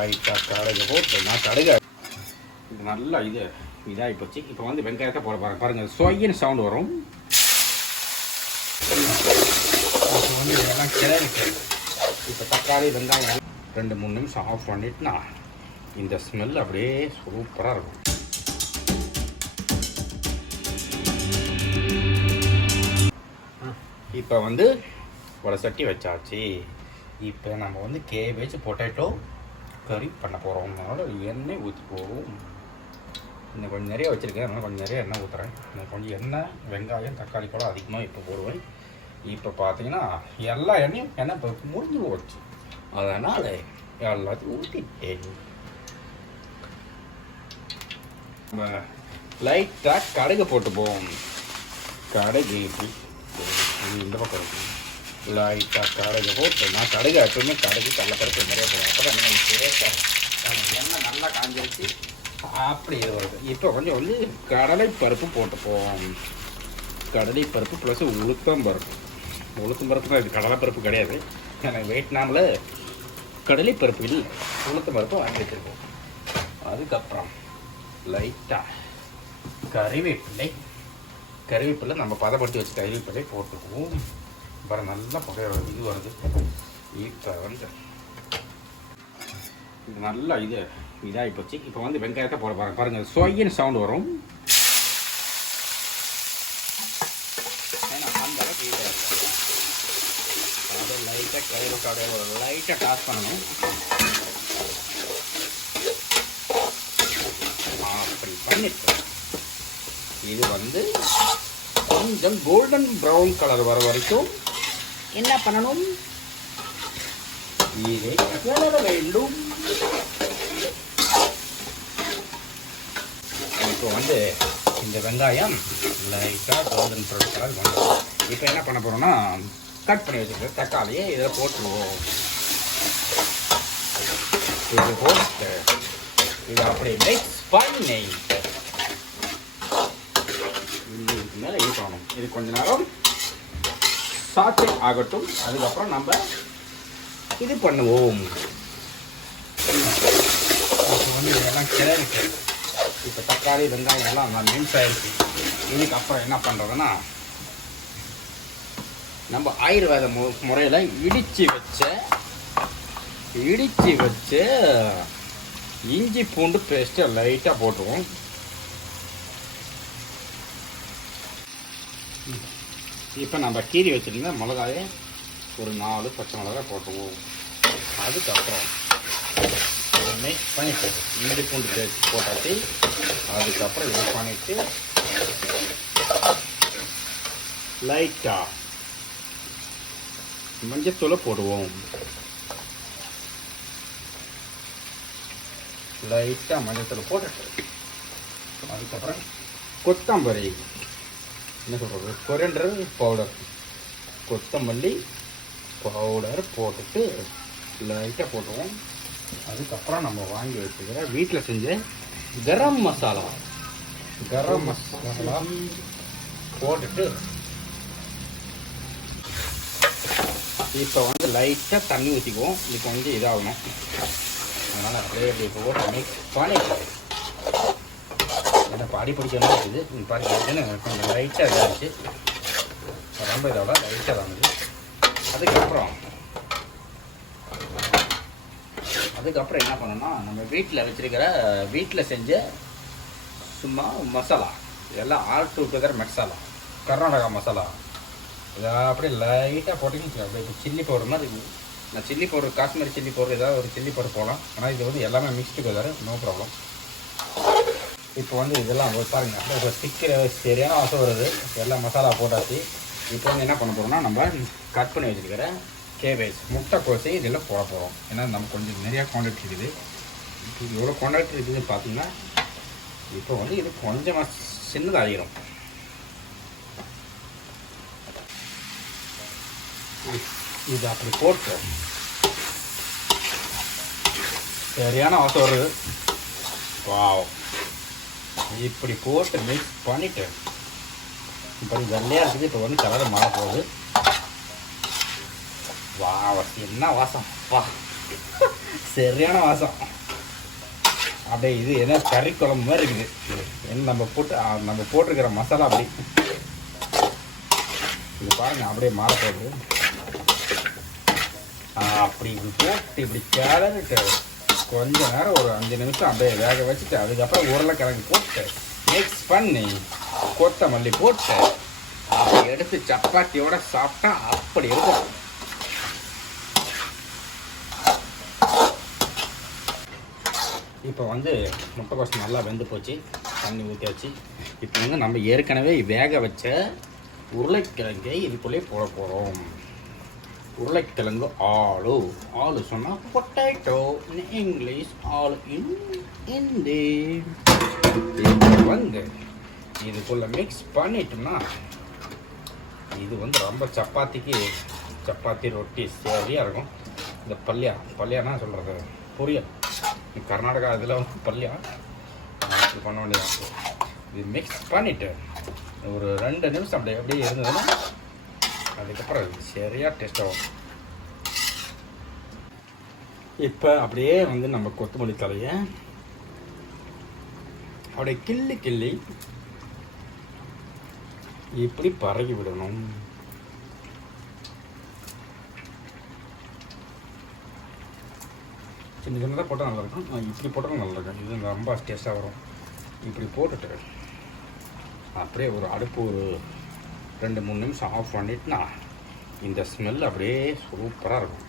கடுகு போட்டு நான் கடுகு இது நல்லா இதாகி போச்சு. இப்போ வந்து வெங்காயத்தை போட பாருங்கள் சொய்யின்னு சவுண்டு வரும். இப்போ வந்து இதெல்லாம் கிளறிட்டு இப்போ தக்காளி வெங்காயம் 2-3 நிமிஷம் ஆஃப் பண்ணிட்டுனா இந்த ஸ்மெல் அப்படியே சூப்பராக இருக்கும். இப்போ வந்து ஒரு சட்டி வச்சாச்சு. இப்போ நம்ம வந்து கேபேஜ் பொட்டேட்டோ கறி பண்ண போகிறோம். அதனால் எண்ணெய் ஊற்றிக்குவோம். இன்னும் கொஞ்சம் நிறைய வச்சுருக்கேன், அதனால் கொஞ்சம் நிறைய எண்ணெய் ஊற்றுறேன். நான் கொஞ்சம் எண்ணெய் வெங்காயம் தக்காளி கூட அதிகமாக இப்போ போடுவேன். இப்போ பார்த்தீங்கன்னா எல்லா எண்ணெயும் இப்போ முடிஞ்சு போச்சு. அதனால் எல்லாத்தையும் ஊற்றிட்டேன். நம்ம லைட்டாக கடுகு போட்டுப்போம். கடுகு இப்படி இந்த பக்கம் இருக்கும். லைட்டாக கடுகு போட்டு நான் கடுகு எப்பவுமே கடுகு கடலைப்பருப்பு நிறைய போடுவேன். அப்போ தான் எண்ணெய் நல்லா காஞ்சிருச்சு. அப்படி இது வருது. இப்போ கொஞ்சம் வந்து கடலைப்பருப்பு போட்டுப்போம். கடலைப்பருப்பு ப்ளஸ் உளுத்தம்பருப்பு. உளுத்தம்பருப்பு தான் இது, கடலைப்பருப்பு கிடையாது. எனக்கு வெயிட்னாமில் கடலைப்பருப்பு இல்லை, உளுத்தம்பருப்பு வாங்கி வச்சுருக்கோம். அதுக்கப்புறம் லைட்டாக கறிவேப்பிலை நம்ம பதப்படுத்தி வச்சு கறிவேப்பிலை போட்டுக்குவோம். அப்புறம் நல்லா புகை இது வருது. இப்போ வந்து இது நல்லா இதாகி போச்சு. இப்போ வந்து வெங்காயத்தை போட பாருங்கள் சொய்யின்னு சவுண்டு வரும். ஏன்னா அந்த அளவுக்கு அதை லைட்டாக லைட்டாக டாஸ் பண்ணணும். அப்படி பண்ணிட்டு இது வந்து கொஞ்சம் கோல்டன் ப்ரௌன் கலர் வர வரைக்கும் என்ன பண்ணணும், இதை கிளற வேண்டும். இப்போ வந்து இந்த வெங்காயம் லைட்டாக கோல்டன் ப்ரௌன் கலர் வந்துடும். இப்போ என்ன பண்ண போகிறோம்னா கட் பண்ணி வச்சுருக்க தக்காளியை இதில் போட்டுருவோம். இது போட்டு இது அப்படி மிக்ஸ் பண்ணி இதுக்கு மேலே இது பண்ணணும். இது கொஞ்ச நேரம் சாட்டே ஆகட்டும். அதுக்கப்புறம் நம்ம இது பண்ணுவோம். இப்போ வந்து இதெல்லாம் கிளறிட்டு இப்போ தக்காளி வெங்காயம் எல்லாம் நல்லா மிக்ஸ் ஆகிடுச்சு. இதுக்கப்புறம் என்ன பண்ணுறதுன்னா நம்ம ஆயுர்வேத முறையில் இடித்து வச்ச இஞ்சி பூண்டு பேஸ்ட்டை லைட்டாக போட்டுருவோம். இப்போ நம்ம கீரி வச்சுருந்தா மிளகாயை ஒரு 4 பச்சை மிளகாய் போட்டுருவோம். அதுக்கப்புறம் மிக்ஸ் பண்ணிட்டு இஞ்சி பூண்டு பேஸ்ட் போட்டாச்சு. அதுக்கப்புறம் இது பண்ணிட்டு லைட்டாக மஞ்சத்தூளை போடுவோம். லைட்டாக மஞ்சத்தூள் போட்டுட்டு அதுக்கப்புறம் கொத்தமல்லி என்ன சொல்கிறது கொரியண்டர் பவுடர், கொத்தமல்லி பவுடர் போட்டுட்டு லைட்டாக போட்டுவோம். அதுக்கப்புறம் நம்ம வாங்கி வச்சுக்கிற வீட்டில் செஞ்ச கரம் மசாலா போட்டுட்டு இப்போ வந்து லைட்டாக தண்ணி ஊற்றிக்குவோம். இது கொஞ்சம் இதாகணும். அதனால் அப்படியே போட்டு மிக்ஸ் பண்ணிட்டு என்ன பாடி பிடிச்ச மாதிரி இருக்குது. நீங்கள் பாருங்க கொஞ்சம் லைட்டாக இதாகிடுச்சு. ரொம்ப இதோட லைட்டாக தான் வந்து அதுக்கப்புறம் என்ன பண்ணோம்னா நம்ம வீட்டில் செஞ்ச சும்மா மசாலா இதெல்லாம் ஆல் டுகெதர் மசாலா, கர்நாடகா மசாலா இதை அப்படியே லைட்டாக போட்டிங்கன்னு அப்படியே இப்போ சில்லி பவுடர் மாதிரி இருக்குது. நான் chilli powder Kashmiri chilli powder ஏதாவது ஒரு சில்லி பவுடர் போகலாம். ஆனால் இது வந்து எல்லாமே மிக்ஸ் டுகெதர், நோ ப்ராப்ளம். இப்போ வந்து இதெல்லாம் பாருங்கள் அப்படியே இப்போ ஸ்டிக்கிற சரியான வாசம் வருது. எல்லாம் மசாலா போட்டாச்சு. இப்போ வந்து என்ன பண்ண போகிறோம்னா நம்ம கட் பண்ணி வச்சுருக்கிற கேபேஜ் முட்டைக்கோசை இதெல்லாம் போட போகிறோம். ஏன்னா நம்ம கொஞ்சம் நிறையா குவான்டிட்டி இருக்குது. இப்போ எவ்வளோ குவான்டிட்டி இருக்குதுன்னு பார்த்தீங்கன்னா இப்போ வந்து இது கொஞ்சமாக சின்னதாகிடும். இது அப்படி போட்டு சரியான வாசம் வருது. வாவ், இப்படி போட்டு மிக்ஸ் பண்ணிவிட்டு இப்போ வெள்ளையாக இருக்குது. இப்போ வந்து கலர் மாற போகுது. வா என்ன வாசம், வா சரியான வாசம். அப்படியே இது என்ன கறி குழம்பு மாதிரி இருக்குது. என்ன நம்ம போட்டிருக்கிற மசாலா அப்படி இது பாருங்க அப்படியே மாற போகுது. அப்படி இப்படி போட்டு இப்படி கிளறிட்டு கொஞ்ச நேரம் ஒரு 5 நிமிஷம் அப்படியே வேக வச்சுட்டு அதுக்கப்புறம் உருளைக்கிழங்கு போட்டு மிக்ஸ் பண்ணி கொத்தமல்லி போட்டு அப்படி எடுத்து சப்பாத்தியோட சாப்பிட்டா அப்படி இருக்கும். இப்போ வந்து முட்டைக்கோஸ் நல்லா வெந்து போச்சு, தண்ணி ஊற்றியாச்சு. இப்போ வந்து நம்ம ஏற்கனவே வேக வச்ச உருளைக்கிழங்கை இதுக்குள்ளே போட போகிறோம். உருளைக்கிழங்கு ஆளு சொன்னால் potato, in English all in Hindi. இப்போ வந்து இதுக்குள்ளே மிக்ஸ் பண்ணிட்டோம்னா இது வந்து ரொம்ப சப்பாத்தி ரொட்டி சரியாக இருக்கும். இந்த பல்லியானா சொல்கிறது பொரியல், கர்நாடகா இதில் வந்து பல்லியா இப்படி பண்ண வேண்டியது. இது மிக்ஸ் பண்ணிவிட்டு ஒரு 2 நிமிஷம் அப்படியே இருந்ததுன்னா அதுக்கப்புறம் சரியாக டேஸ்ட் ஆகும். இப்போ அப்படியே வந்து நம்ம கொத்தமல்லி தலையை அப்படியே கிள்ளி இப்படி பரகி விடணும். சின்னதாக போட்டால் நல்லாயிருக்கும். இப்படி போட்டாலும் நல்லாயிருக்கும். இது ரொம்ப டேஸ்ட்டாக வரும். இப்படி போட்டுட்டு அப்படியே ஒரு அடுப்பு ஒரு 2-3 நிமிஷம் ஆஃப் பண்ணிட்டுனா இந்த ஸ்மெல் அப்படியே சூப்பராக இருக்கும்.